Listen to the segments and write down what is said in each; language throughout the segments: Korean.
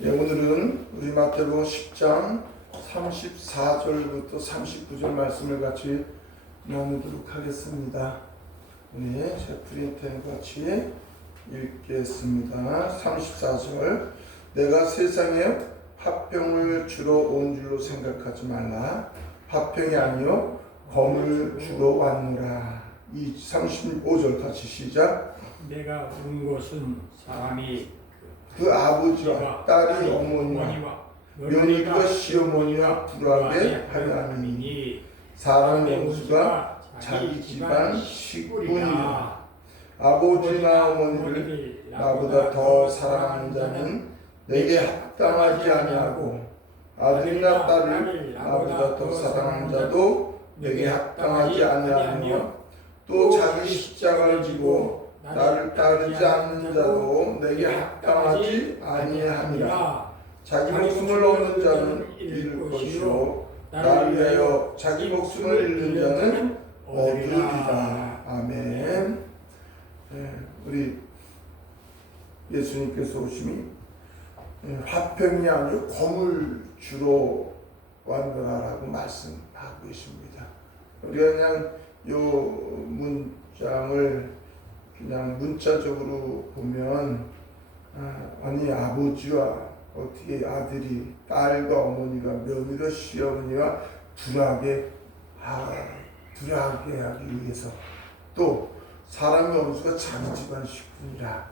예, 오늘은 우리 마태복음 10장 34절부터 39절 말씀을 같이 나누도록 하겠습니다. 네, 제 프린트에 같이 읽겠습니다. 34절. 내가 세상에 화평을 주러 온 줄로 생각하지 말라. 화평이 아니요 검을 주러 왔노라. 이 35절 같이 시작. 내가 온 것은 사람이 그 아버지와 딸이 어머니와 며느리가 시어머니와 불하게 하려 함이니 사람의 원수가 자기 집안 식구니라. 아버지나 어머니를 나보다 더 사랑하는 자는 내게 합당하지 아니하고 아들이나 딸을 나보다 더 사랑하는 자도 내게 합당하지 아니하며 또 자기 십자가를 지고 나를 따르지 않는 자도 내게 합당하지 아니함이라. 자기 목숨을 얻는 자는 잃을 것이요 나를 위하여 자기 목숨을 잃는 자는 얻으리라. 아멘. 우리 예수님께서 오심이 화평이 아니고 검을 주러 왔노라라고 말씀하고 계십니다. 우리가 그냥 요 문장을 그냥 문자적으로 보면 아니 아버지와 어떻게 아들이 딸과 어머니가 며느리와 시어머니와 불하게 하기 위해서 또 사람의 원수가 자기 집안 식구니라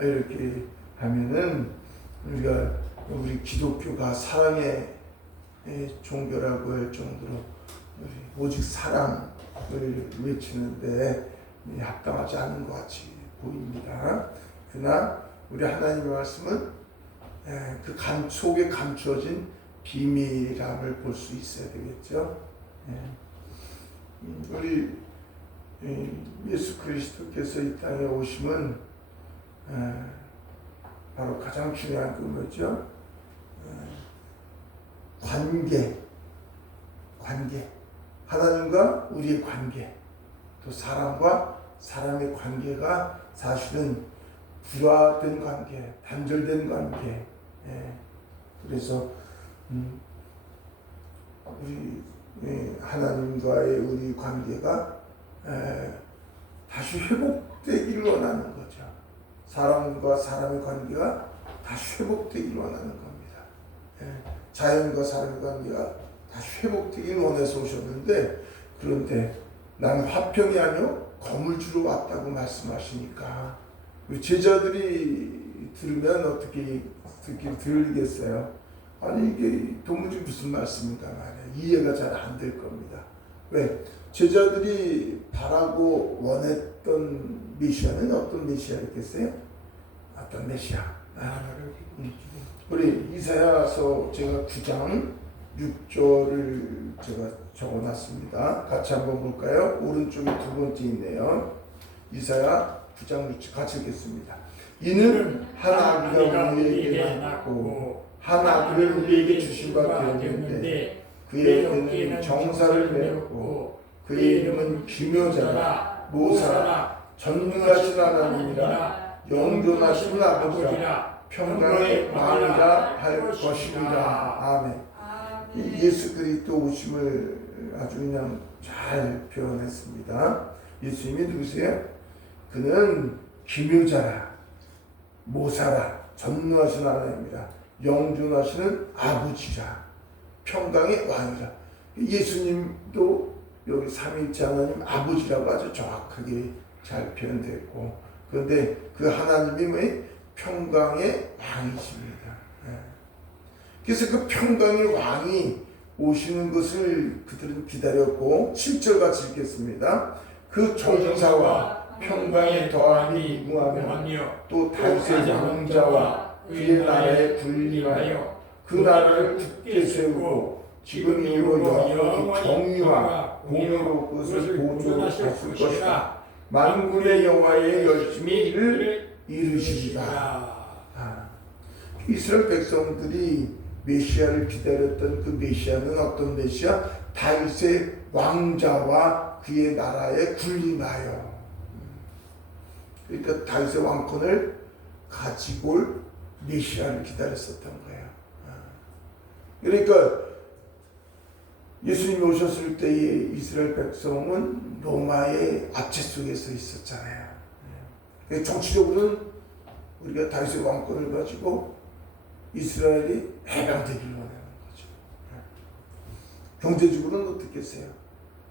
이렇게 하면은 우리 기독교가 사랑의 종교라고 할 정도로 오직 사랑을 외치는데 합당하지 않는 것 같이 보입니다. 그러나 우리 하나님의 말씀은 그 속에 감추어진 비밀함을 볼 수 있어야 되겠죠. 우리 예수 그리스도께서 이 땅에 오심은 바로 가장 중요한 그 뭐죠? 관계. 하나님과 우리의 관계. 또 사람과 사람의 관계가 사실은 불화된 관계, 단절된 관계. 그래서 우리 하나님과의 우리 관계가 다시 회복되기를 원하는 거죠. 사람과 사람의 관계가 다시 회복되기를 원하는 겁니다. 자연과 사람의 관계가 다시 회복되기를 원해서 오셨는데, 그런데 나는 화평이 아니요 검을 주러 왔다고 말씀하시니까 우리 제자들이 들으면 어떻게 들리겠어요? 아니 이게 도무지 무슨 말씀인가 말이에요. 이해가 잘 안 될 겁니다. 왜? 제자들이 바라고 원했던 메시아는 어떤 메시아였겠어요? 어떤 메시아? 우리 이사야서 제가 9장 6절을 제가 적어놨습니다. 같이 한번 볼까요? 오른쪽에 두 번째 있네요. 이사야 9장 6절 같이 읽겠습니다. 이는 한 아기가 우리에게 낳고 한 아기를 우리에게 주신 바 되었는데 그의 어깨는 정사를 메었고 그의 이름은 기묘자라 모사라 전능하신 하나님이라 영존하신 아버지라 평강의 왕이라 할 것이니라. 아멘. 예수 그리스도 오심을 아주 그냥 잘 표현했습니다. 예수님이 누구세요? 그는 기묘자라, 모사라, 전능하신 하나님이라, 영존하시는 아버지라, 평강의 왕이라. 예수님도 여기 삼위일체 하나님 아버지라고 아주 정확하게 잘 표현됐고, 그런데 그 하나님이 평강의 왕이십니다. 그래서 그 평강의 왕이 오시는 것을 그들은 기다렸고 7절 같이 읽겠습니다. 그 종사와 평강의 더함이 무하며 또 다윗의 왕자와 그의 나라에 군림하여 그 나라를 굳게 세우고 지금 이후로 영원히 정의와 공의로 그것을 보존하실 것이다. 만군의 여호와의 열심히 이를 이루시리라. 이스라엘 백성들이 메시아를 기다렸던 그 메시아는 어떤 메시아? 다윗의 왕자와 그의 나라에 군림하여. 그러니까 다윗의 왕권을 가지고 올 메시아를 기다렸었던 거예요. 그러니까 예수님이 오셨을 때의 이스라엘 백성은 로마의 압제 속에서 있었잖아요. 정치적으로는 우리가 다윗의 왕권을 가지고 이스라엘이 해방되기를 원하는 거죠. 경제적으로는 어떻겠어요?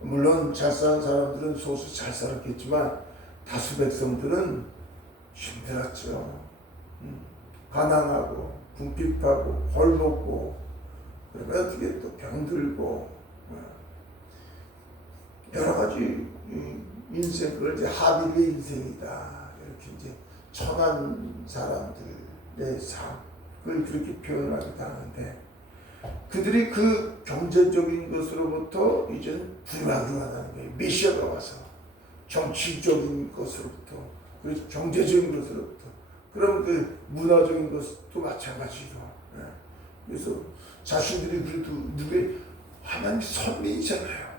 물론 잘 사는 사람들은 소수 잘 살았겠지만 다수 백성들은 힘들었죠. 가난하고 궁핍하고 헐벗고 그러면 어떻게 또 병들고 여러 가지 인생, 그걸 이제 하빌의 인생이다 이렇게 이제 천한 사람들의 삶을 그렇게 표현하기도 하는데, 그들이 그 경제적인 것으로부터 이제는 불락이 원하는 거예요. 메시아가 와서 정치적인 것으로부터, 그리고 경제적인 것으로부터, 그럼 그 문화적인 것도 마찬가지로. 그래서 자신들이 그래도 누구의 하나님 선민이잖아요.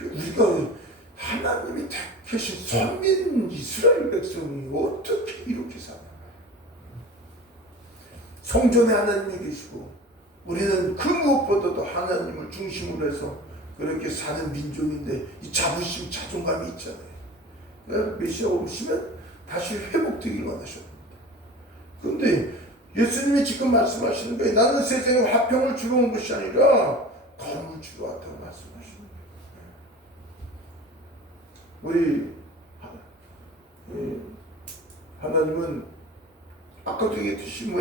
우리가 하나님이 택하신 선민 이스라엘 백성이 어떻게 이렇게 사나? 성전에 하나님이 계시고 우리는 그 무엇보다도 하나님을 중심으로 해서 그렇게 사는 민족인데 이 자부심, 자존감이 있잖아요. 메시아 오시면 다시 회복되길 원하셨습니다. 그런데 예수님이 지금 말씀하시는 거예요. 나는 세상에 화평을 주러 온 것이 아니라 검을 주러 왔다고 말씀하시는 거예요. 우리 하나님은 아까도 얘기했듯이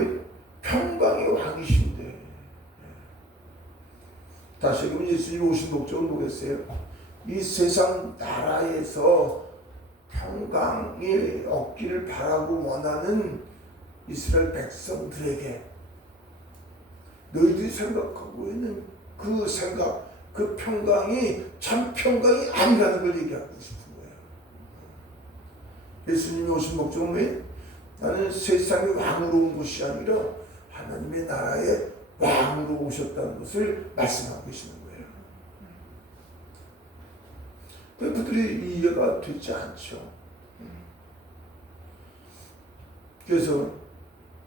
평강의 왕이신데, 다시 그러면 예수님이 오신 목적은 뭐겠어요? 이 세상 나라에서 평강이 얻기를 바라고 원하는 이스라엘 백성들에게 너희들이 생각하고 있는 그 생각, 그 평강이 참 평강이 아니라는 걸 얘기하고 싶은 거예요. 예수님이 오신 목적은 왜? 나는 세상의 왕으로 온 것이 아니라 하나님의 나라의 왕으로 오셨다는 것을 말씀하고 계시는 거예요. 그들이 이해가 되지 않죠. 그래서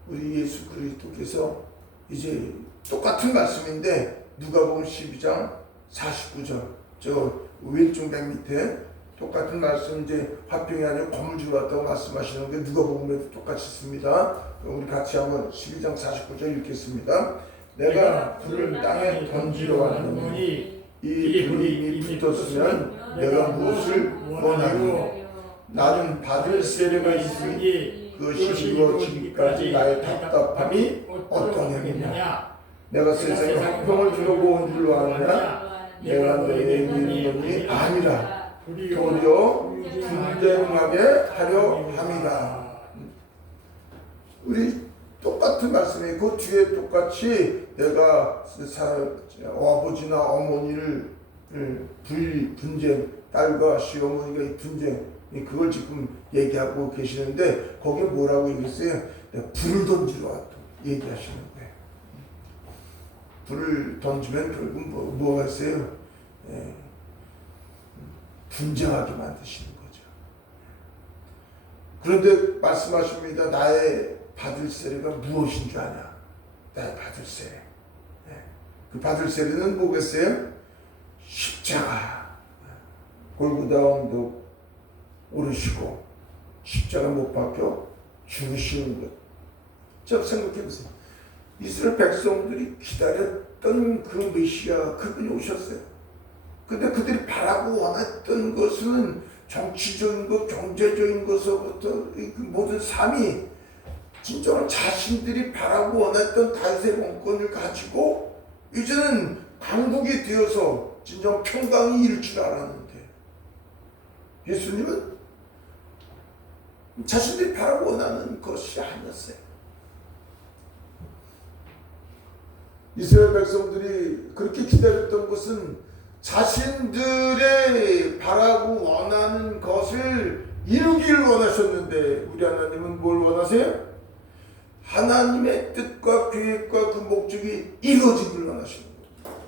우리 예수 그리스도께서 이제 똑같은 말씀인데 누가복음 12장 49절 저 왼쪽 맨 밑에 똑같은 말씀, 이제 화평이 아니라 검을 주러 왔다고 말씀하시는 게 누가복음에도 똑같이 있습니다. 우리 같이 한번 12장 49절 읽겠습니다. 내가 불을 땅에 던지러 왔노니 이 불이 이미 붙었으면 내가 무엇을 원하리요? 나는 받을 세례가 있으니 그것이 이루어지기까지 나의 답답함이 어떠하느냐? 내가 세상에 화평을 주려고 온 줄로 아느냐? 내가 너희에게 이르는 놈이 아니라 도리어 분쟁하게 하려 함이라. 우리 똑같은 말씀이 그 뒤에 똑같이 내가 아버지나 어머니를 분쟁, 딸과 시어머니가 이 분쟁, 그걸 지금 얘기하고 계시는데 거기에 뭐라고 얘기했어요? 내가 불을 던지러 왔다 얘기하시는 거예요. 불을 던지면 결국 뭐가 있어요? 분쟁하게 만드시는 거죠. 그런데 말씀하십니다. 나의 받을 세례가 무엇인 줄 아냐? 나의 받을 세례. 그 받을 세례는 뭐겠어요? 십자가. 골고다 언덕 오르시고 십자가 못 박혀 죽으시는 것. 자, 생각해 보세요. 이스라엘 백성들이 기다렸던 그 메시아, 그분이 오셨어요. 근데 그들이 바라고 원했던 것은 정치적인 것, 경제적인 것으로부터 그 모든 삶이 진정한 자신들이 바라고 원했던 다윗의 왕권을 가지고 이제는 강국이 되어서 진정 평강이 이룰 줄 알았는데, 예수님은 자신들이 바라고 원하는 것이 아니었어요. 이스라엘 백성들이 그렇게 기다렸던 것은 자신들의 바라고 원하는 것을 이루기를 원하셨는데, 우리 하나님은 뭘 원하세요? 하나님의 뜻과 계획과 그 목적이 이루어지기를 원하시는 거예요.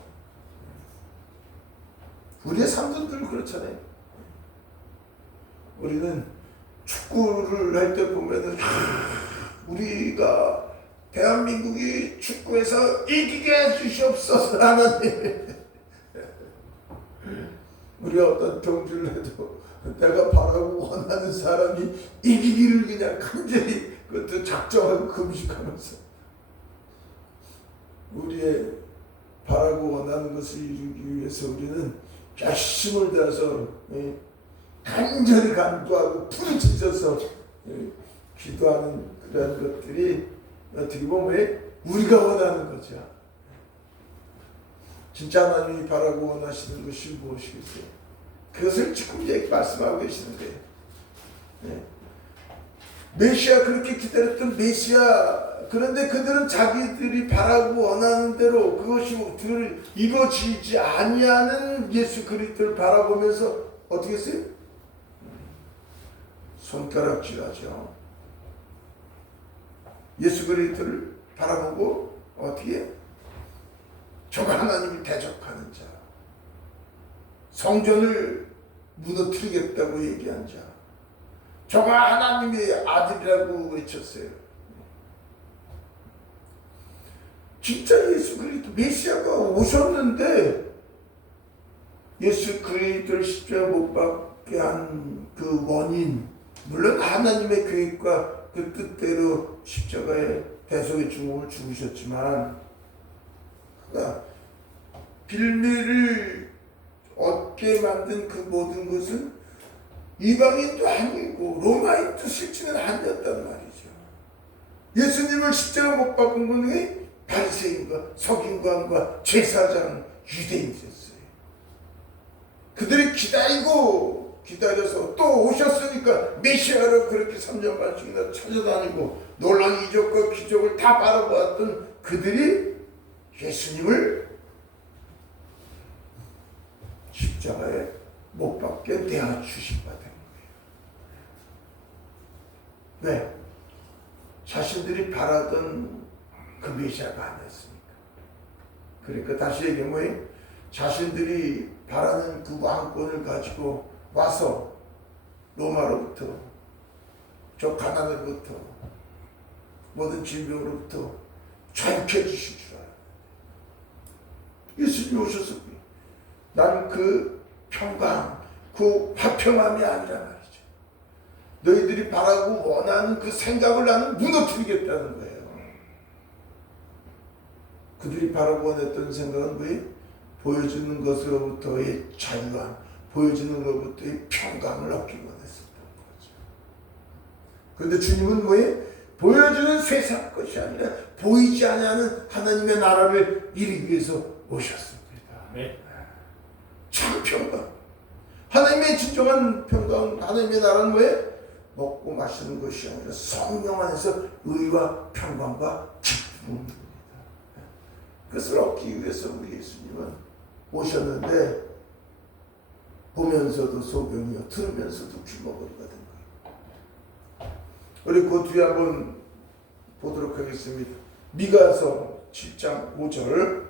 우리의 삶도 늘 그렇잖아요. 우리는 축구를 할 때 보면은 우리가 대한민국이 축구에서 이기게 해주시옵소서 하나님. 우리가 어떤 경주를 해도 내가 바라고 원하는 사람이 이기기를 그냥 간절히 그것도 작정하고 금식하면서 우리의 바라고 원하는 것을 이루기 위해서 우리는 열심을 다해서 간절히 간구하고 부르짖어서 기도하는 그런 것들이 어떻게 보면 우리가 원하는 거죠. 진짜 하나님이 바라고 원하시는 것이 무엇이겠어요? 그것을 지금 이제 말씀하고 계시는 거예요. 메시아, 그렇게 기다렸던 메시아, 그런데 그들은 자기들이 바라고 원하는 대로 그것이 이루어지지 아니하는 예수 그리스도를 바라보면서 어떻게 했어요? 손가락질하죠. 예수 그리스도를 바라보고 어떻게? 저가 하나님이 대적하는 자, 성전을 무너뜨리겠다고 얘기한 자, 저가 하나님의 아들이라고 외쳤어요. 진짜 예수 그리스도 메시아가 오셨는데 예수 그리스도를 십자가 못 박게 한 그 원인, 물론 하나님의 계획과 그 뜻대로 십자가의 대속의 죽음을 죽으셨지만 빌미를 얻게 만든 그 모든 것은 이방인도 아니고 로마인도 실제는 아니었단 말이죠. 예수님을 십자가 못 박은 분이 바리새인과 서기관과 제사장 유대인이었어요. 그들이 기다려서 또 오셨으니까 메시아를 그렇게 3년 반씩이나 찾아다니고 놀라운 이적과 기적을 다 바라보았던 그들이 예수님을 십자가에 못 박게 대하 주심받은 거예요. 왜? 자신들이 바라던 그 메시아가 아니었습니까? 그러니까 다시 얘기하면 뭐예요? 자신들이 바라는 그 왕권을 가지고 와서 로마로부터 저 가난으로부터 모든 질병으로부터 자유케 해주실 줄 알아요. 예수님이 오셔서 나는 그 평강, 그 화평함이 아니란 말이죠. 너희들이 바라고 원하는 그 생각을 나는 무너뜨리겠다는 거예요. 그들이 바라고 원했던 생각은 뭐예요? 보여주는 것으로부터의 자유함, 보여주는 것으로부터의 평강을 얻기 원했었던 거죠. 그런데 주님은 뭐예요? 보여주는 세상 것이 아니라 보이지 않는 하나님의 나라를 이루기 위해서 오셨습니다. 네. 참 평강. 하나님의 진정한 평강, 하나님의 나라는 뭐예요? 먹고 마시는 것이 아니라 성령 안에서 의와 평강과 기쁨입니다. 그것을 얻기 위해서 우리 예수님은 오셨는데 보면서도 소경이요 들으면서도 귀머거리가 된 거예요. 우리 그 뒤에 한번 보도록 하겠습니다. 미가서 7장 5절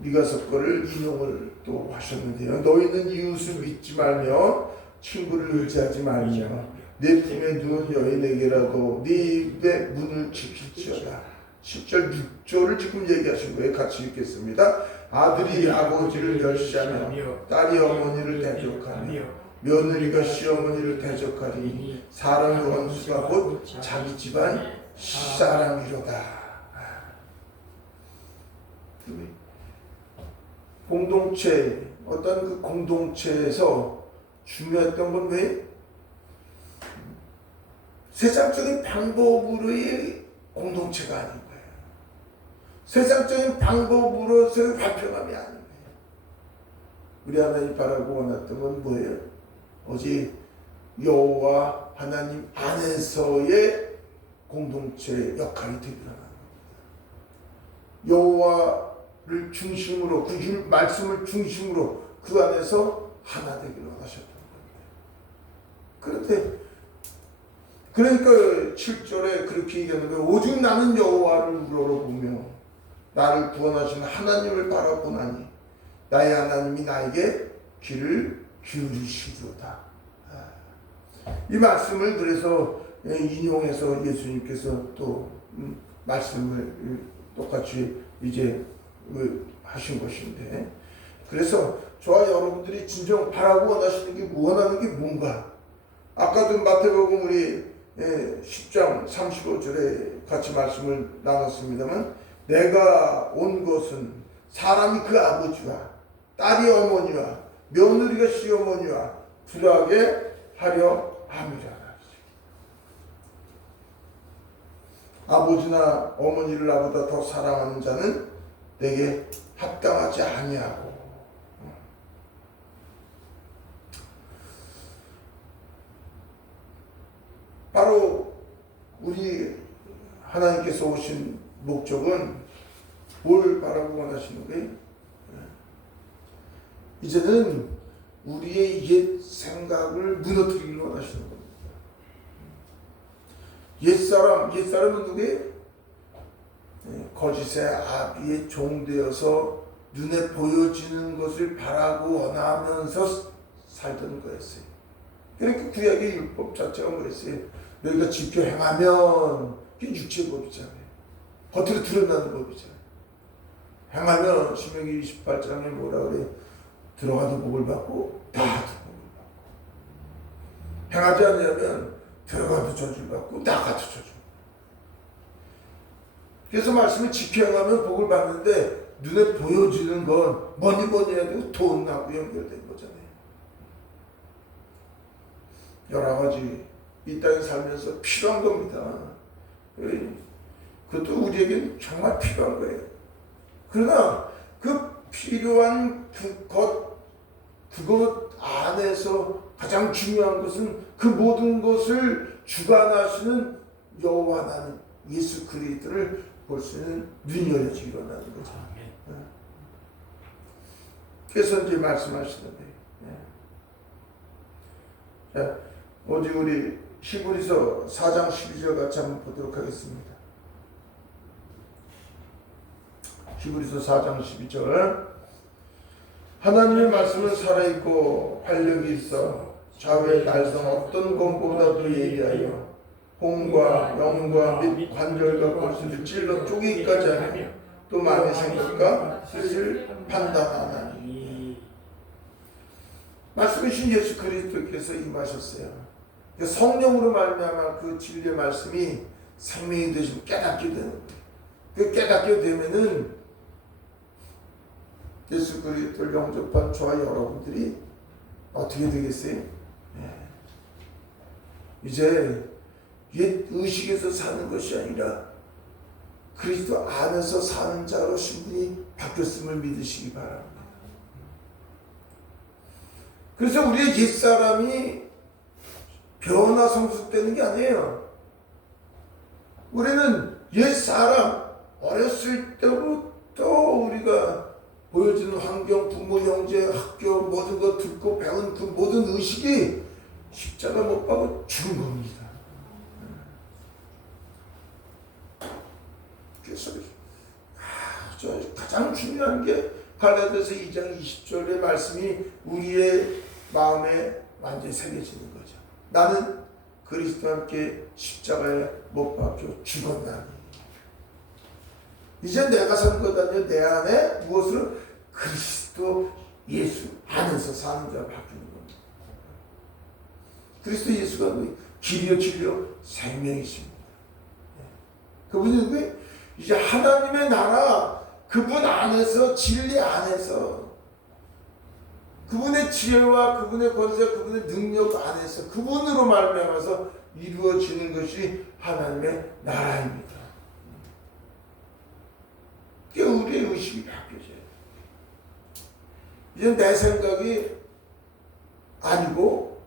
미가서 거를 인용을 또 하셨는데요. 너희는 이웃을 믿지 말며 친구를 의지하지 말며 내 품에 누운 여인에게라도 네 입의 문을 지킬지어다. 10절 6절을 지금 얘기하신 거예요. 같이 읽겠습니다. 아들이 아버지를 멸시하며 딸이 어머니를 대적하며 며느리가 시어머니를 대적하리니 사람의 원수가 곧 자기 집안 사람이로다. 공동체, 어떤 그 공동체에서 중요했던 건 왜? 세상적인 방법으로의 공동체가 아닌 거예요. 세상적인 방법으로서의 화평함이 아닌 거예요. 우리 하나님 바라고 원했던 건 뭐예요? 오직 여호와 하나님 안에서의 공동체 역할이 되기를 합니다. 여호와를 중심으로 그 말씀을 중심으로 그 안에서 하나 되기를 원하셨던 겁니다. 그러니까 7절에 그렇게 얘기하는 거예요. 오직 나는 여호와를 우러러보며 나를 구원하시는 하나님을 바라보나니 나의 하나님이 나에게 귀를 기울이시리로다. 이 말씀을 그래서 인용해서 예수님께서 또 말씀을 똑같이 이제 하신 것인데, 그래서 저와 여러분들이 진정 바라고 원하는 게 뭔가? 아까도 마태복음 우리 10장 35절에 같이 말씀을 나눴습니다만, 내가 온 것은 사람이 그 아버지와 딸이 어머니와 며느리가 시어머니와 불하게 하려 함이라. 아버지나 어머니를 나보다 더 사랑하는 자는 내게 합당하지 아니하고. 바로 우리 하나님께서 오신 목적은 뭘 바라고 원하시는 거예요? 이제는 우리의 옛 생각을 무너뜨리길 원하시는 겁니다. 옛사람은 누구예요? 거짓의 아비의 종되어서 눈에 보여지는 것을 바라고 원하면서 살던 거였어요. 그러니까 구약의 율법 자체가 뭐였어요? 너희가 지켜 행하면 그게 육체의 법이잖아요. 겉으로 드러나는 법이잖아요. 행하면 신명기 28장에 뭐라 그래? 들어가도 복을 받고 나가도 복을 받고, 행하지 않으면 들어가도 저주를 받고 나가도 저주. 그래서 말씀을 지켜 행하면 복을 받는데, 눈에 보여지는 건 뭐니 해도 돈하고 연결된 거잖아요. 여러 가지 이 땅에 살면서 필요한 겁니다. 그것도 우리에게는 정말 필요한 거예요. 그러나 그 필요한 그것 안에서 가장 중요한 것은 그 모든 것을 주관하시는 여호와 하나님 예수 그리스도를 볼 수 있는 눈이 열려지기로 하는 거죠. 그래서 이제 말씀하시는데, 자, 어디 우리 히브리서 4장 12절 같이 한번 보도록 하겠습니다. 히브리서 4장 12절. 하나님의 말씀은 살아있고 활력이 있어 좌우의 날선 어떤 검보다도 예리하여 홍과 영과 및 관절과 골수를 찔러 쪼개기까지 하며 또 마음의 생각과 뜻을 판단하나니. 말씀이신 예수 그리스도께서 임하셨어요. 성령으로 말미암아 그 진리의 말씀이 생명이 되시면 깨닫게 되는 거예요. 그 깨닫게 되면은 예수 그리스도를 영접한 저와 여러분들이 어떻게 되겠어요? 이제 옛 의식에서 사는 것이 아니라 그리스도 안에서 사는 자로 신분이 바뀌었음을 믿으시기 바랍니다. 그래서 우리의 옛사람이 변화 성숙되는 게 아니에요. 우리는 옛사람, 어렸을 때부터 우리가 보여지는 환경, 부모, 형제, 학교 모든 거 듣고 배운 그 모든 의식이 십자가 못 박아 죽은 겁니다. 그래서 가장 중요한 게 갈라디아서 2장 20절의 말씀이 우리의 마음에 완전히 새겨지는 거죠. 나는 그리스도와 함께 십자가에 못 박혀 죽었나니 이제 내가 사는 것 아니라 내 안에 무엇을 그리스도 예수 안에서 사는 자가 바뀌는 겁니다. 그리스도 예수가 길이요 진리요 생명이십니다. 그분이 누구예요? 이제 하나님의 나라 그분 안에서 진리 안에서 그분의 지혜와 그분의 권세 그분의 능력 안에서 그분으로 말미암아서 이루어지는 것이 하나님의 나라입니다. 그게 우리의 의식이 바뀌어져요. 이제 내 생각이 아니고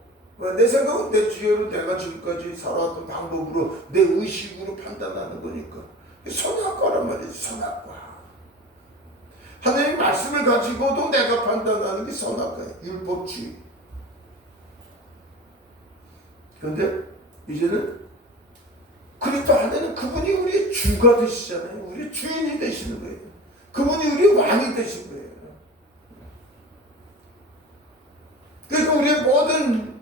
내 생각은 내 지혜로 내가 지금까지 살아왔던 방법으로 내 의식으로 판단하는 거니까 선악과란 말이지. 선악과. 하나님의 말씀을 가지고도 내가 판단하는 게 선악과예요. 율법주의. 그런데 이제는 그리스도 안에는 그분이 우리의 주가 되시잖아요. 우리의 주인이 되시는 거예요. 그분이 우리의 왕이 되신 거예요. 그러니까 우리의 모든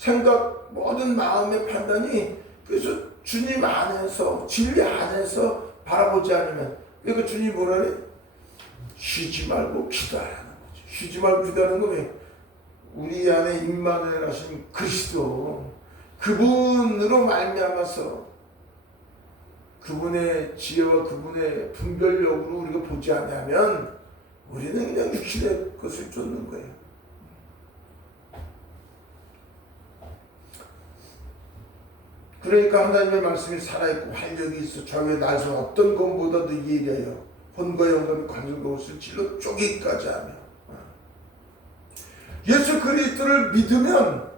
생각, 모든 마음의 판단이 그래서 주님 안에서, 진리 안에서 바라보지 않으면, 그러니까 주님 뭐라 그래? 쉬지 말고 기도하라는 거죠. 쉬지 말고 기도하는 거는 우리 안에 임마누엘 하신 그리스도, 그분으로 말미암아서 그분의 지혜와 그분의 분별력으로 우리가 보지 않으면 우리는 그냥 육신의 것을 쫓는 거예요. 그러니까 하나님의 말씀이 살아있고 활력이 있어 좌우의 날선 어떤 것보다도 예리하여 혼과 영감이 관절과 옷을 찔러 쪼개기까지 하며, 예수 그리스도를 믿으면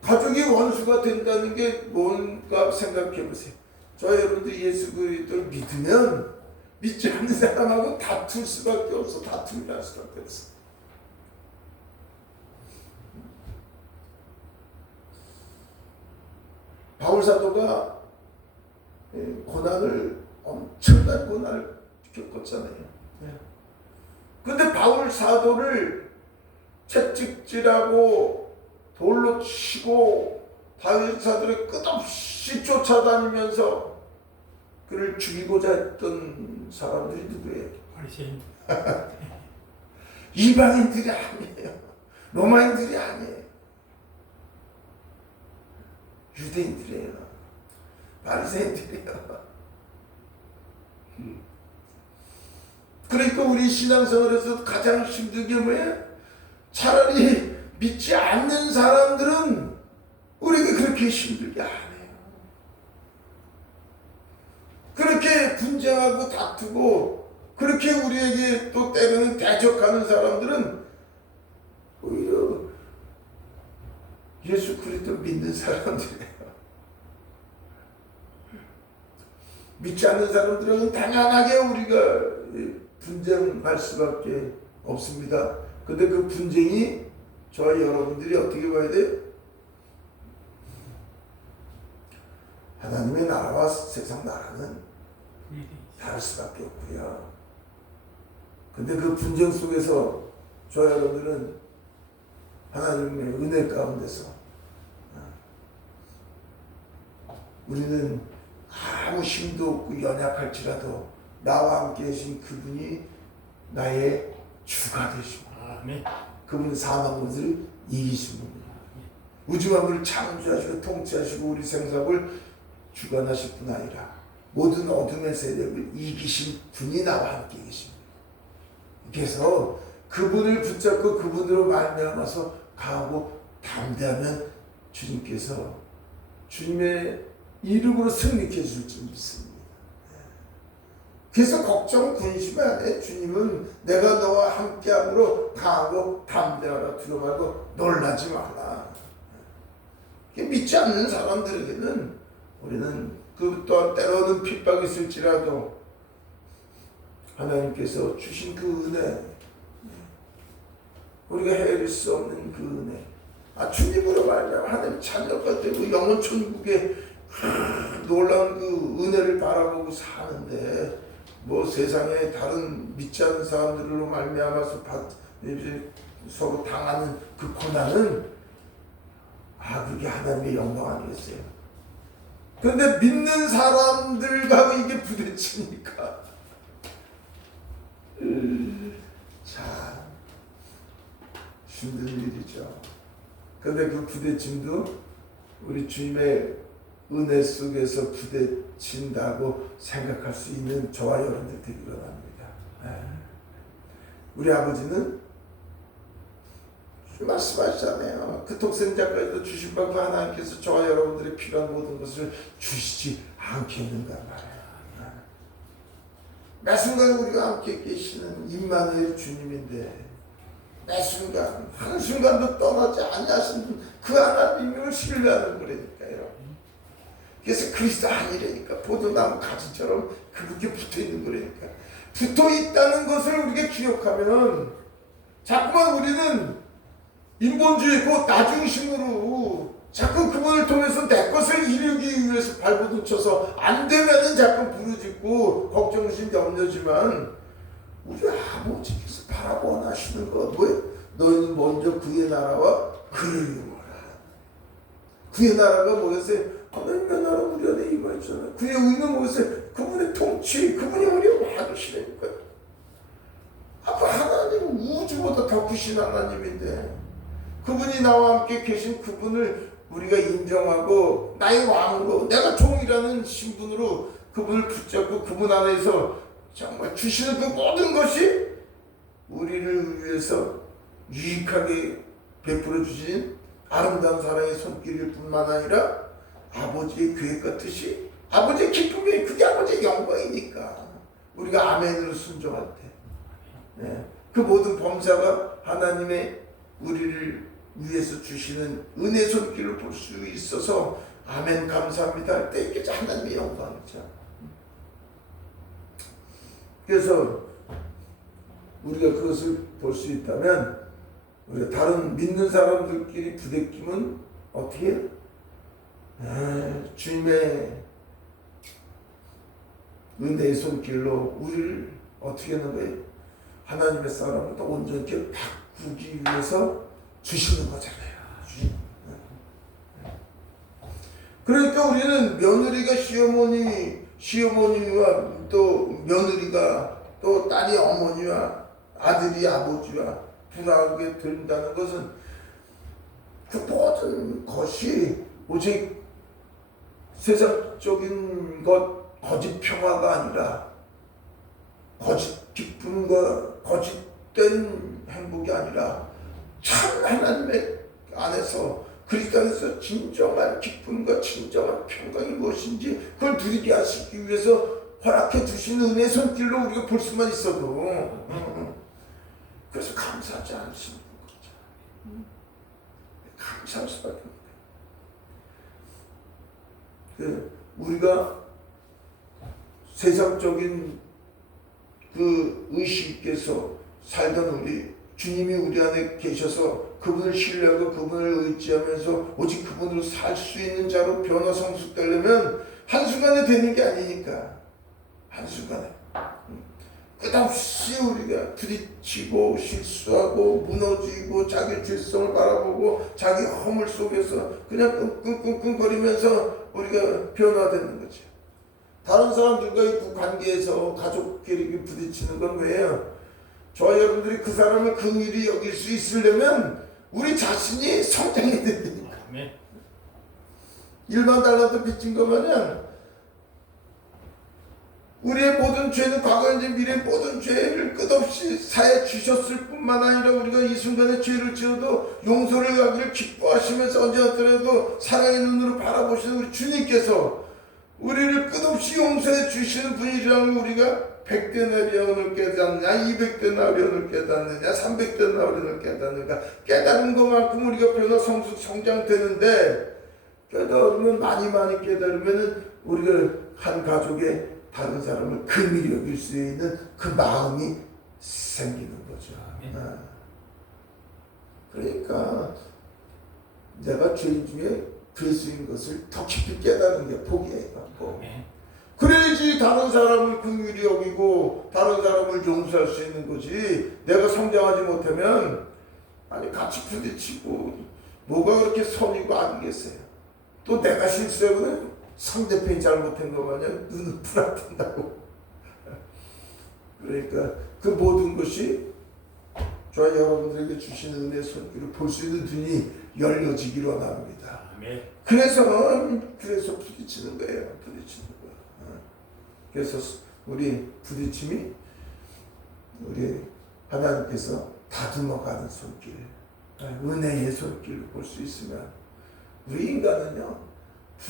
가족이 원수가 된다는 게 뭔가 생각해 보세요. 저 여러분들이 예수 그리스도를 믿으면 믿지 않는 사람하고 다툴 수밖에 없어. 다툼이 날 수밖에 없어. 바울 사도가 고난을, 엄청난 고난을 겪었잖아요. 근데 바울 사도를 채찍질하고 돌로 치고 다윗 사도를 끝없이 쫓아다니면서 그를 죽이고자 했던 사람들이 누구예요? 바리새인. 이방인들이 아니에요. 로마인들이 아니에요. 유대인들이에요. 바리새인들이에요. 그러니까 우리 신앙생활에서 가장 힘든 게 뭐예요? 차라리 믿지 않는 사람들은 우리에게 그렇게 힘들게 안 해요. 그렇게 분쟁하고 다투고 그렇게 우리에게 또 때로는 대적하는 사람들은 오히려 예수 그리스도 믿는 사람들이에요. 믿지 않는 사람들은 당연하게 우리가 분쟁할 수밖에 없습니다. 근데 그 분쟁이 저와 여러분들이 어떻게 봐야 돼요? 하나님의 나라와 세상 나라는 다를 수밖에 없고요. 근데 그 분쟁 속에서 저와 여러분들은 하나님의 은혜 가운데서 우리는 아무 힘도 없고 연약할지라도 나와 함께 계신 그분이 나의 주가 되시고, 아멘. 그분은 사망 것을 이기신 분입니다. 우주만물을 창조하시고 통치하시고 우리 생사를 주관하실 뿐 아니라 모든 어둠의 세력을 이기신 분이 나와 함께 계십니다. 그래서 그분을 붙잡고 그분으로 말미암아서 강하고 담대하면 주님께서 주님의 이름으로 승리케 해줄 줄 믿습니다. 그래서 걱정 근심 안 해. 주님은 내가 너와 함께함으로 강하고 담대하라. 두려워 말고 놀라지 말라. 믿지 않는 사람들에게는 우리는 그 또한 때로는 핍박이 있을지라도 하나님께서 주신 그 은혜, 우리가 헤아릴 수 없는 그 은혜, 주님으로 말미암아 하나님 자녀가 되고 영원 천국에 놀라운 그 은혜를 바라보고 사는데, 뭐 세상에 다른 믿지 않는 사람들로 말미암아서 서로 당하는 그 고난은 그게 하나님의 영광 아니겠어요? 그런데 믿는 사람들과 이게 부딪히니까 참 힘든 일이죠. 그런데 그 부딪힘도 우리 주님의 은혜 속에서 부딪힌다고 생각할 수 있는 저와 여러분들 되기를 바랍니다. 우리 아버지는 말씀하시잖아요. 그 독생자까지도 주신 만큼 하나님께서 저와 여러분들의 필요한 모든 것을 주시지 않겠는가 말이에요. 매 순간 우리가 함께 계시는 임마누엘 주님인데 매 순간 한순간도 떠나지 않으신 그 하나님을 신뢰하는 거라니까요. 그래서 그리스도 아니라니까. 포도나무 가지처럼 그렇게 붙어있는 거라니까. 붙어있다는 것을 우리가 기억하면 자꾸만 우리는 인본주의, 곧 나중심으로 자꾸 그분을 통해서 내 것을 이루기 위해서 발버둥 쳐서 안 되면은 자꾸 부르짖고 걱정심 염려지만 우리 아버지께서 바라고 원하시는 거 뭐예요? 너희는 먼저 그의 나라와 그의 의를 그의 나라가 뭐였어요? 하나님의 나라 우리 안에 임하였잖아요. 그의 의는 뭐였어요? 그분의 통치, 그분이 우리를 와주시니까. 그 하나님은 우주보다 더 크신 하나님인데 그분이 나와 함께 계신 그분을 우리가 인정하고 나의 왕으로 내가 종이라는 신분으로 그분을 붙잡고 그분 안에서 정말 주시는 그 모든 것이 우리를 위해서 유익하게 베풀어 주신 아름다운 사랑의 손길일 뿐만 아니라 아버지의 계획 같듯이 아버지의 기쁨이 그게 아버지의 영광이니까 우리가 아멘으로 순종할 때 네. 그 모든 범사가 하나님의 우리를 위해서 주시는 은혜 손길을 볼 수 있어서 아멘 감사합니다 할 때 이게 하나님의 영광이죠. 그래서 우리가 그것을 볼 수 있다면 우리가 다른 믿는 사람들끼리 부대끼면 어떻게 해요? 주님의 은혜의 손길로 우리를 어떻게 하는 거예요? 하나님의 사람보다 온전히 바꾸기 위해서 주시는 거잖아요. 그러니까 우리는 며느리가 시어머니와 또 며느리가 또 딸이 어머니와 아들이 아버지와 분하게 된다는 것은 그 모든 것이 오직 세상적인 것, 거짓 평화가 아니라 거짓 기쁨과 거짓된 행복이 아니라 참 하나님의 안에서 그리스도 안에서 진정한 기쁨과 진정한 평강이 무엇인지 그걸 누리게 하시기 위해서 허락해 주시는 은혜의 손길로 우리가 볼 수만 있어도 그래서 감사하지 않을 수 없는 거죠. 감사할 수밖에 없어요. 우리가 세상적인 그 의식에서 살던 우리 주님이 우리 안에 계셔서 그분을 신뢰하고 그분을 의지하면서 오직 그분으로 살 수 있는 자로 변화 성숙되려면 한순간에 되는 게 아니니까 한순간에 끝없이 우리가 부딪히고 실수하고 무너지고 자기 죄성을 바라보고 자기 허물 속에서 그냥 끙끙끙거리면서 우리가 변화되는 거죠. 다른 사람들과의 관계에서 가족끼리 부딪히는 건 왜요? 저와 여러분들이 그 사람을 긍휼히 여길 수 있으려면 우리 자신이 성장해야 된다니까. 일반 달란트 빚진 거 마냥 우리의 모든 죄는 과거인지 미래의 모든 죄를 끝없이 사해 주셨을 뿐만 아니라 우리가 이 순간에 죄를 지어도 용서를 하기를 기뻐하시면서 언제나더라도 사랑의 눈으로 바라보시는 우리 주님께서 우리를 끝없이 용서해 주시는 분이라는 우리가 100대 나리온을 깨닫느냐 200대 나리온을 깨닫느냐 300대 나리온을 깨닫느냐 깨달은 것만큼 우리가 변화 성숙 성장되는데 깨달으면 많이 깨달으면 우리가 한 가족의 다른 사람을 긍휼히 여길 수 있는 그 마음이 생기는 거죠. 그러니까 내가 죄인 중에 괴수인 것을 더 깊이 깨달은 게 포기해갖고 그래야지 다른 사람을 긍휼히 여기고 다른 사람을 용서할 수 있는 거지. 내가 성장하지 못하면 아니 같이 부딪히고 뭐가 그렇게 선이고 악이겠어요. 또 내가 실수하고는 상대편이 잘못한 거 마냥 눈을 부라뜬다고. 그러니까 그 모든 것이 저와 여러분들에게 주신 은혜의 손길을 볼 수 있는 눈이 열려지기를 원합니다. 그래서 부딪히는 거예요. 부딪히는 거예요. 그래서 우리 부딪힘이 우리 하나님께서 다듬어가는 손길, 은혜의 손길을 볼 수 있으면 우리 인간은요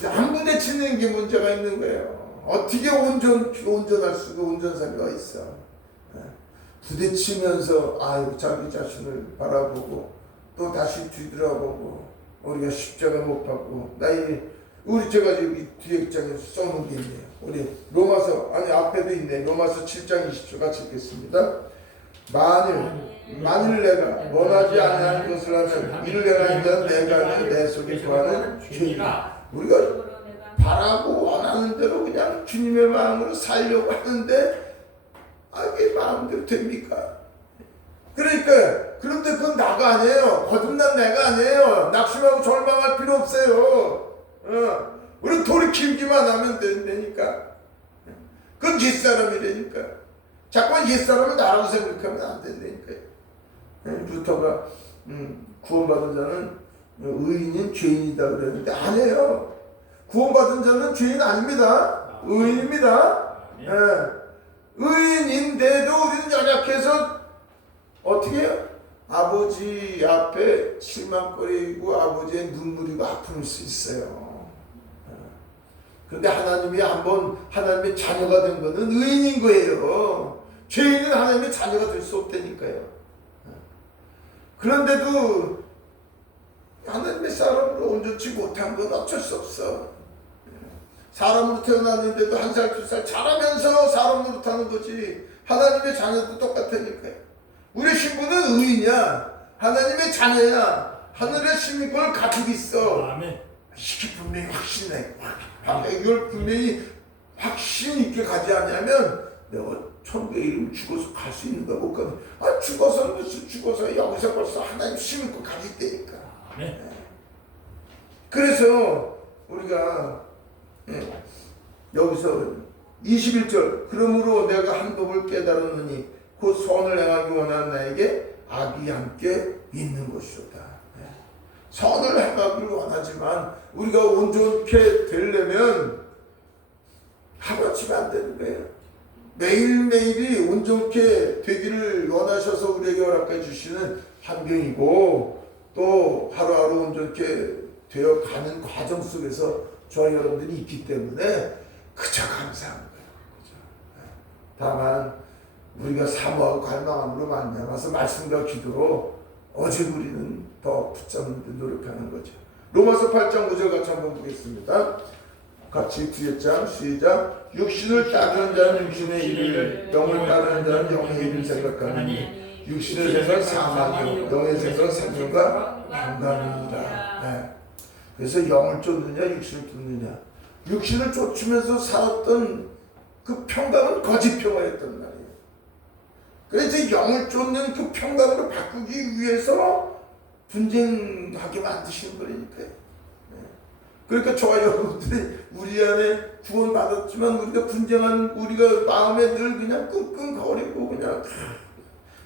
안 부딪히는 게 문제가 있는 거예요. 어떻게 온전할 수가 온전사가 있어. 부딪히면서 자기 자신을 바라보고 또 다시 뒤돌아보고 우리가 십자가 못 받고 제가 여기 뒤에 장에 써놓은 게 있네요. 우리 로마서 앞에도 있네. 로마서 7장 20절 같이 읽겠습니다. 만일 내가 원하지 않는 것을 하면 이를 행하는 자는 내가 내 속에 거하는 죄이다. 우리가 바라고 원하는 대로 그냥 주님의 마음으로 살려고 하는데 이게 마음대로 됩니까? 그러니까 그런데 그건 나가 아니에요. 거듭난 내가 아니에요. 낙심하고 절망할 필요 없어요. 우리 돌이키기만 하면 되니까. 그건 옛사람이라니까. 자꾸만 옛사람을 나라고 생각하면 안 된다니까요. 루터가 구원받은 자는 의인인 죄인이다 그랬는데 아니에요. 구원받은 자는 죄인 아닙니다. 의인입니다. 의인인데도 우리는 연약해서 어떻게 해요? 아버지 앞에 실망거리고 아버지의 눈물이고 아픔일 수 있어요. 그런데 하나님이 한번 하나님의 자녀가 된 것은 의인인 거예요. 죄인은 하나님의 자녀가 될 수 없다니까요. 그런데도 하나님의 사람으로 온전치 못한 건 어쩔 수 없어. 사람으로 태어났는데도 1살, 2살 자라면서 사람으로 타는 거지. 하나님의 자녀도 똑같으니까요. 우리 신부는 의인이야. 하나님의 자녀야. 하늘의 신분을 가지고 있어. 아멘. 이게 분명히 확신해. 이걸 분명히 확신 있게 가지 않냐면 내가 천국의 이름 죽어서 갈 수 있는가 못 가는. 죽어서는 무슨 죽어서 여기서 벌써 하나님 신분을 가질 때니까. 아멘. 그래서 우리가 여기서 21절 그러므로 내가 한 법을 깨달았느니 곧 선을 행하기 원하는 나에게 악이 함께 있는 것이다. 선을 행하기를 원하지만 우리가 온전케 되려면 하루아침에 안 되는 거예요. 매일매일이 온전케 되기를 원하셔서 우리에게 허락해 주시는 환경이고 또 하루하루 온전케 되어가는 과정 속에서 저와 여러분들이 있기 때문에 그저 감사한 거예요. 그죠? 다만 우리가 사모하고 갈망함으로 말미암아서 말씀과 기도로 어제 우리는 더 붙잡는 데 노력하는 거죠. 로마서 8장 5절 같이 한번 보겠습니다. 같이 뒤에 장 시작. 육신을 따르는 자는 육신의 일을, 영을 따르는 자는 영의 일을 생각하니 육신의 생각 사망이요 영의 생각 생명과 평강이니라. 그래서 영을 쫓느냐 육신을 쫓느냐. 육신을 쫓으면서 살았던 그 평강은 거짓 평화였단 말이에요. 그래서 영을 쫓는 그 평강으로 바꾸기 위해서 분쟁하게 만드시는 거니까요. 그러니까 저와 여러분들이 우리 안에 구원받았지만 우리가 분쟁한 우리가 마음에 늘 그냥 끙끙거리고 그냥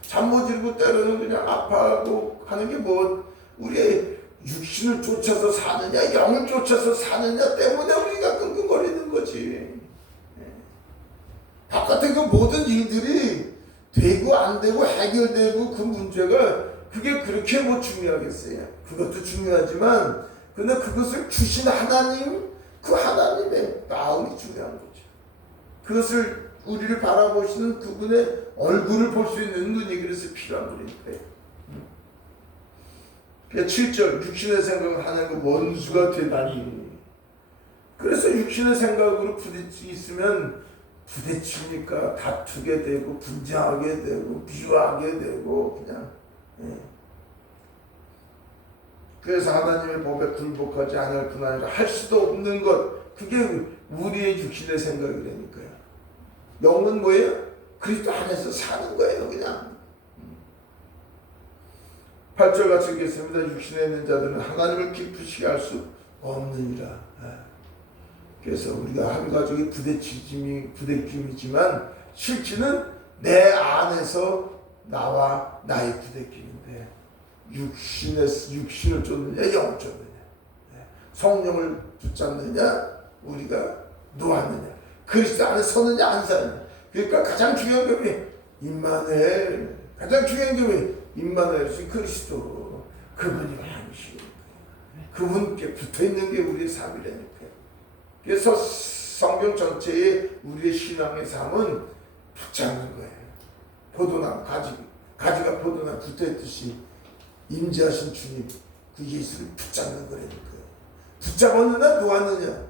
잠 못 이루고 때로는 그냥 아파하고 하는 게 뭐 우리의 육신을 쫓아서 사느냐 영을 쫓아서 사느냐 때문에 우리가 끙끙거리는 거지. 바깥의 그 모든 일들이 되고 안 되고 해결되고 그 문제가 그게 그렇게 뭐 중요하겠어요. 그것도 중요하지만 근데 그것을 주신 하나님 그 하나님의 마음이 중요한 거죠. 그것을 우리를 바라보시는 그분의 얼굴을 볼 수 있는 눈이 그래서 필요한 거니까요. 7절 육신의 생각은 하나님과 원수가 되다니. 그래서 육신의 생각으로 부딪히면 부딪히니까 다투게 되고 분쟁하게 되고 미워하게 되고 그냥 그래서 하나님의 법에 굴복하지 않을 뿐 아니라 할 수도 없는 것 그게 우리의 육신의 생각이라니까요. 영은 뭐예요? 그리스도 안에서 사는 거예요. 그냥 8절 같이 읽겠습니다. 육신에 있는 자들은 하나님을 기쁘시게 할 수 없느니라. 그래서 우리가 한 가족이 부대낌이지만 실제는 내 안에서 나와 나의 부대낌인데 육신을 쫓느냐 영을 쫓느냐 성령을 붙잡느냐 우리가 놓았느냐 그리스도 안에 서느냐 안 서느냐. 그러니까 가장 중요한 점이 임마누엘. 가장 중요한 점이 임마누엘 그리스도 그분이 왕이시고 그분께 붙어있는 게 우리의 삶이라니까. 그래서 성경 전체에 우리의 신앙의 삶은 붙잡는 거예요. 포도나무 가지가 포도나무 붙어있듯이 임재하신 주님 그 예수를 붙잡는 거라니까요. 붙잡았느냐 놓았느냐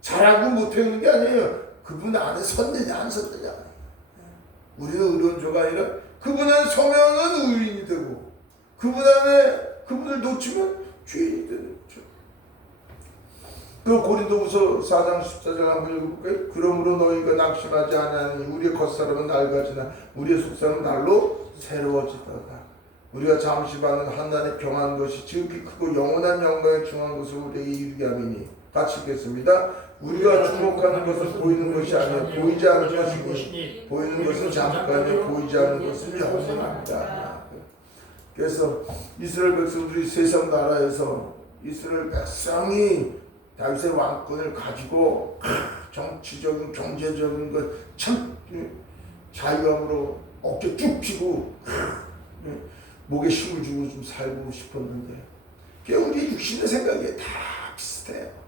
잘하고 못하는 게 아니에요. 그분 안에 섰느냐 안 섰느냐. 우리는 의론조가 아니라 그분 안에 서면은 의인이 되고 그분 안에 그분을 놓치면 죄인이 되는 거죠. 그 고린도후서 4장 14절 한번 읽어볼까요? 그러므로 너희가 낙심하지 아니하니 우리의 겉사람은 낡아지나 우리의 속사람은 날로 새로워지도다. 우리가 잠시 받는 한난의 평안한 것이 지극히 크고 영원한 영광에 중한 것을 우리에게 이루게 하리니. 같이 읽겠습니다. 우리가 주목하는 것은 보이는 것이 아니라 보이지 않는 것이니 보이는 것은 잠깐이요 보이지 않는 것은 영원합니다. 그래서 이스라엘 백성들이 세상 나라에서 이스라엘 백성이 다윗의 왕권을 가지고 정치적인 경제적인 것 참 자유함으로 어깨 쭉 펴고 목에 힘을 주고 좀 살고 싶었는데 그게 우리 육신의 생각이 다 비슷해요.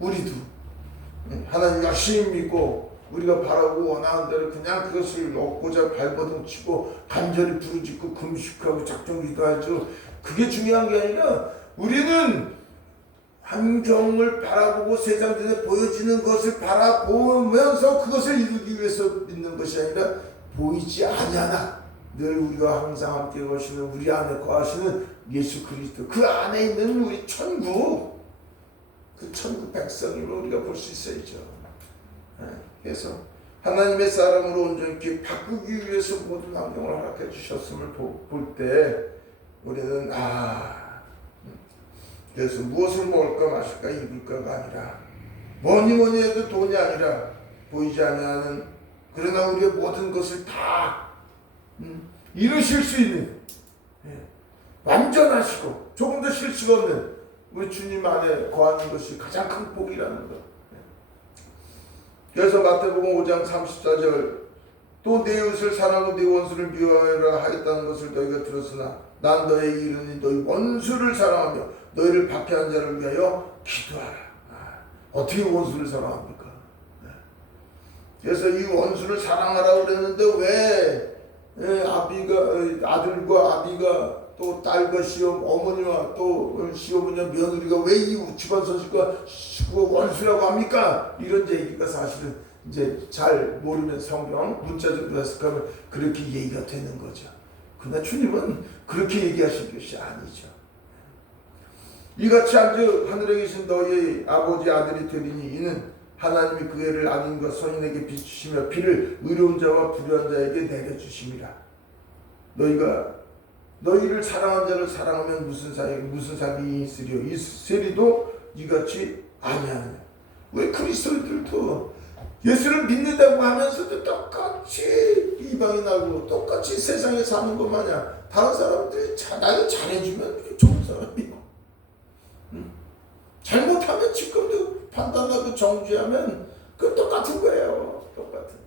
우리도 하나님 열심히 믿고 우리가 바라고 원하는 대로 그냥 그것을 얻고자 발버둥 치고 간절히 부르짖고 금식하고 작정 기도하죠. 그게 중요한 게 아니라 우리는 환경을 바라보고 세상 전에 보여지는 것을 바라보면서 그것을 이루기 위해서 믿는 것이 아니라 보이지 아니하나 늘 우리가 항상 함께 거시는 우리 안에 거하시는 예수 그리스도 그 안에 있는 우리 천국 그 천국 백성임을 우리가 볼 수 있어야죠. 그래서 하나님의 사람으로 온전히 바꾸기 위해서 모든 환경을 허락해 주셨음을 볼 때 우리는 그래서 무엇을 먹을까 마실까 입을까가 아니라 뭐니 해도 돈이 아니라 보이지 않는 그러나 우리의 모든 것을 다 이루실 수 있는 완전하시고 조금 더 실수가 없는 우리 주님 안에 거하는 것이 가장 큰 복이라는 것. 그래서 마태복음 5장 34절 또 내 이웃을 사랑하고 내 원수를 미워하라 하였다는 것을 너희가 들었으나 난 너희에게 이르니 너희 원수를 사랑하며 너희를 박해한 자를 위하여 기도하라. 어떻게 원수를 사랑합니까? 그래서 이 원수를 사랑하라고 그랬는데 왜 아들과 아비가 또 딸과 시험 어머니와 또 시어머니와 며느리가 왜 이 집안 손식과 원수라고 합니까? 이런 얘기가 사실은 이제 잘 모르면 성경 문자적으로 해석하면 그렇게 얘기가 되는 거죠. 그러나 주님은 그렇게 얘기하신 것이 아니죠. 이같이 앉아 하늘에 계신 너희 아버지 아들이 되리니 이는 하나님이 그 애를 악인과 선인에게 비추시며 비를 의로운 자와 불의한 자에게 내려주심이라. 너희를 사랑한 자를 사랑하면 무슨 상이 있으리요? 이 세리도 이같이 아니하느냐. 왜 그리스도인들도 예수를 믿는다고 하면서도 똑같이 이방인하고 똑같이 세상에 사는 것 마냥 다른 사람들이 나를 잘해주면 좋은 사람이고 잘못하면 지금도 판단하고 정죄하면 그 똑같은 거예요. 똑같은.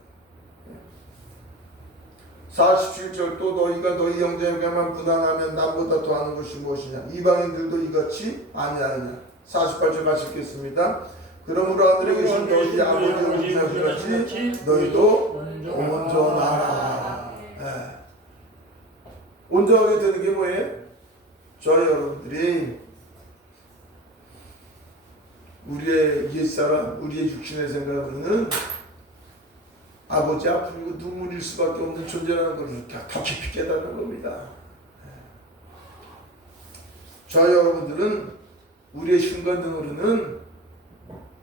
47절 또 너희가 너희 형제에게만 무난하면 나보다 더하는 것이 무엇이냐. 이방인들도 이같이 아니하느냐. 48절 같이 읽겠습니다. 그러므로 하늘에 계신 너희 아버지 온전하시 너희도 온전하라. 온전하게 되는 게 뭐예요? 저희 여러분들이 우리의 옛사람, 우리의 육신의 생각으로는 아버지 앞으로 눈물일 수밖에 없는 존재라는 것을 더 깊이 깨닫는 겁니다. 저와 여러분들은 우리의 신관등으로는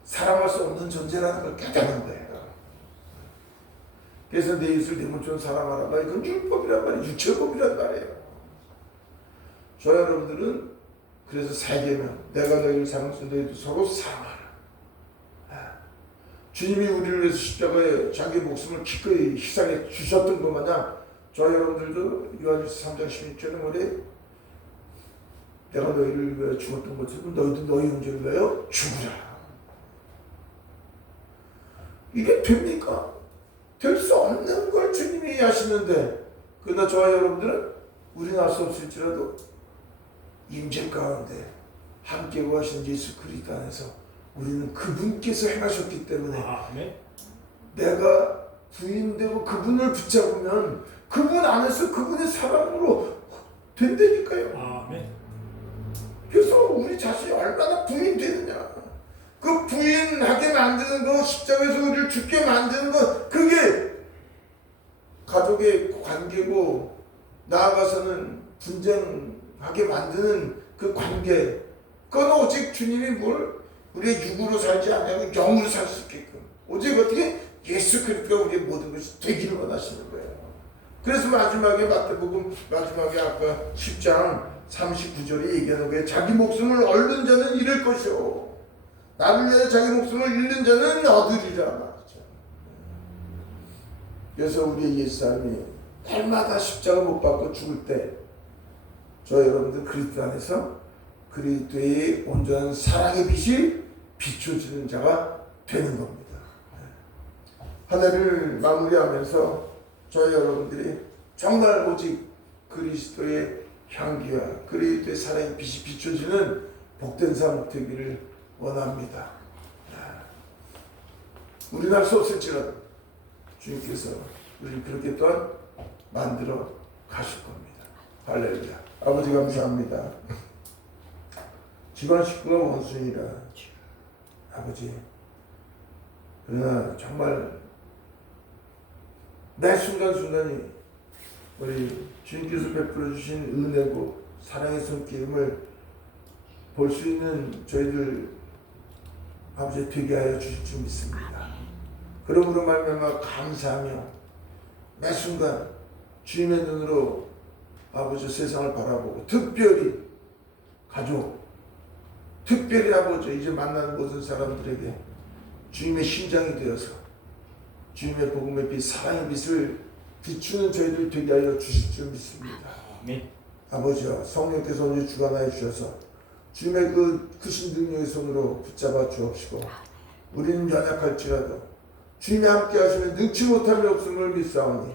사랑할 수 없는 존재라는 걸 깨닫는 거예요. 그래서 내 이웃을 내 몸처럼 사랑하라 말이에요. 그건 율법이란 말이에요. 유체법이란 말이에요. 저와 여러분들은 그래서 세계명 내가 너희를 사랑해서 너희도 서로 사랑하라. 주님이 우리를 위해서 십자가에 자기 목숨을 기꺼이 희생해 주셨던 것 마냥 저와 여러분들도 요한일서 3장 16절에 뭐래? 내가 너희를 위하여 죽었던 것처럼 너희도 너희 형제를 위하여 죽으라. 이게 됩니까? 될 수 없는 걸 주님이 하시는데 그러나 저와 여러분들은 우리는 알 수 없을지라도 임재 가운데 함께 거하신 예수 그리스도 안에서 우리는 그분께서 행하셨기 때문에 내가 부인되고 그분을 붙잡으면 그분 안에서 그분의 사랑으로 된다니까요. 그래서 우리 자신이 얼마나 부인되느냐. 그 부인하게 만드는 거, 십자가에서 우리를 죽게 만드는 거, 그게 가족의 관계고 나아가서는 분쟁하게 만드는 그 관계, 그건 오직 주님이 우리의 육으로 살지 않냐고 영으로 살 수 있게끔 오직 어떻게 예수 그리스도가 우리의 모든 것이 되기를 원하시는 거예요. 그래서 마지막에 마태복음 마지막에 아까 10장 39절에 얘기하는 거예요. 자기 목숨을 얻는 자는 잃을 것이요 나를 위하여 자기 목숨을 잃는 자는 얻으리라 말이죠. 그래서 우리 옛사람이 날마다 십자가 못 받고 죽을 때 저 여러분들 그리스도 안에서 그리스도의 온전한 사랑의 빛이 비춰지는 자가 되는 겁니다. 한 해를 마무리하면서 저희 여러분들이 정말 오직 그리스도의 향기와 그리스도의 사랑의 빛이 비춰지는 복된 삶 되기를 원합니다. 우리는 할 수 없을지라도 주님께서 우리를 그렇게 또한 만들어 가실 겁니다. 할렐루야. 아버지 감사합니다. 집안 식구가 원수이라 아버지, 그러나 정말 매 순간순간이 우리 주님께서 베풀어 주신 은혜고 사랑의 손길임을 볼 수 있는 저희들 아버지 되게 하여 주실 줄 믿습니다. 그러므로 말미암아 감사하며 매 순간 주님의 눈으로 아버지 세상을 바라보고 특별히 가족, 특별히 아버지 이제 만나는 모든 사람들에게 주님의 심장이 되어서 주님의 복음의 빛, 사랑의 빛을 비추는 저희들 되게 하여 주실 줄 믿습니다. 아멘. 아버지여, 성령께서 오늘 주관하여 주셔서 주님의 그 크신 능력의 손으로 붙잡아 주옵시고 우리는 연약할지라도 주님이 함께 하시면 능치 못함이 없음을 믿사오니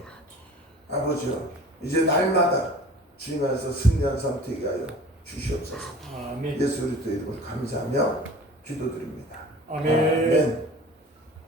아버지여, 이제 날마다 주님 안에서 승리한 삶 되게 하여 주시옵소서. 아멘. 예수 그리스도 이름으로 감사하며 기도드립니다. 아멘. 아멘.